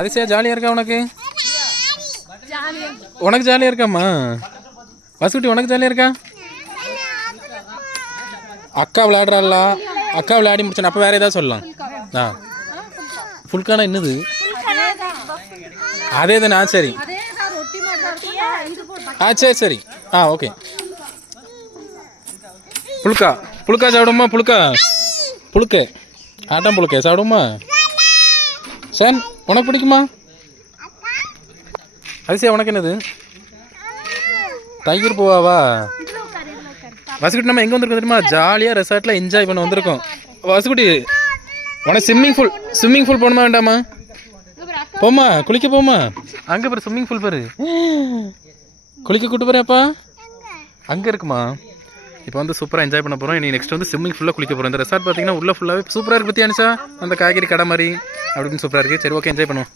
அதிசயா ஜாலியாக இருக்கா உனக்கு? உனக்கு ஜாலியாக இருக்காம்மா? வசுக்குட்டி உனக்கு ஜாலியாக இருக்கா? அக்கா விளையாடுறாள்ல, அக்கா விளையாடி முடிச்சேன். அப்போ வேறு ஏதாவது சொல்லலாம். ஆ ஃபுல்கானா என்னது? அதே தானே? சரி சரி சரி. ஓகே. புழுக்கா புழுக்கா சாப்பிடுமா? புழுக்க ஆட்டம் புழுக்க சாப்பிடுமா? சார் உனக்கு பிடிக்குமா? அதிசயா உனக்கு என்னது? டைகர் பூவாவா? வசுக்குட்டி நம்ம எங்கே வந்திருக்கோம் தெரியுமா? ஜாலியாக ரெசார்ட்டில் என்ஜாய் பண்ண வந்திருக்கோம். வசுக்குட்டி உனக்கு ஸ்விம்மிங் பூல் போகணுமா வேண்டாமா? போமா குளிக்க போமா? அங்கே பாரு ஸ்விம்மிங் பூல் பாரு. குளிக்க கூட்டு போறியாப்பா? அங்கே இருக்குமா? இப்போ வந்து சூப்பராக என்ஜாய் பண்ண போகிறோம். இனி நெக்ஸ்ட் வந்து ஸ்விம்மிங் ஃபுல்லாக குளிக்க போகிறோம். இந்த ரெசார்ட் பார்த்தீங்கன்னா உள்ள ஃபுல்லாகவே சூப்பராக இருக்குது. பற்றி அனுஷா அந்த காய்கறி கடை மாதிரி அப்படின்னு சூப்பராக இருக்குது. சரி ஓகே, என்ஜாய் பண்ணுவோம்.